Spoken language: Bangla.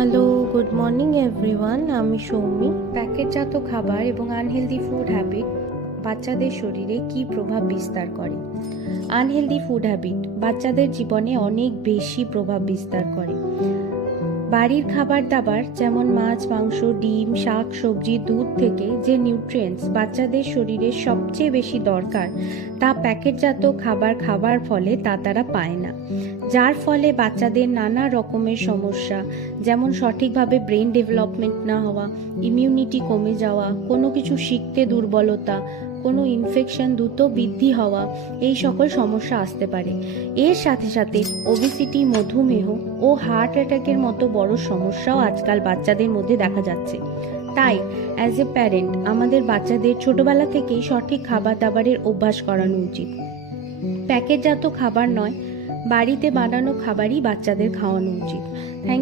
Hello, good morning everyone. আমি সৌমি। প্যাকেটজাত খাবার এবং আনহেলদি ফুড হ্যাবিট বাচ্চাদের শরীরে কী প্রভাব বিস্তার করে? আনহেলদি ফুড হ্যাবিট বাচ্চাদের জীবনে অনেক বেশি প্রভাব বিস্তার করে। বাড়ির খাবার দাবার যেমন মাছ, মাংস, ডিম, শাক, সবজি, দুধ থেকে যে নিউট্রিয়েন্টস বাচ্চাদের শরীরে সবচেয়ে বেশি দরকার তা প্যাকেটজাত খাবার খাবার ফলে তা তারা পায় না, যার ফলে বাচ্চাদের নানা রকমের সমস্যা, যেমন সঠিকভাবে ব্রেন ডেভেলপমেন্ট না হওয়া, ইমিউনিটি কমে যাওয়া, কোনো কিছু শিখতে দুর্বলতা, কোনো ইনফেকশন দ্রুত বৃদ্ধি হওয়া, এই সকল সমস্যা আসতে পারে। এর সাথে সাথে ওবেসিটি, মধুমেহ ও হার্ট অ্যাটাকের মতো বড় সমস্যাও আজকাল বাচ্চাদের মধ্যে দেখা যাচ্ছে। তাই অ্যাজ এ প্যারেন্ট আমাদের বাচ্চাদের ছোটবেলা থেকেই সঠিক খাবার দাবারের অভ্যাস করানো উচিত। প্যাকেটজাত খাবার নয়, বাড়িতে বানানো খাবারই বাচ্চাদের খাওয়ানো উচিত। থ্যাংক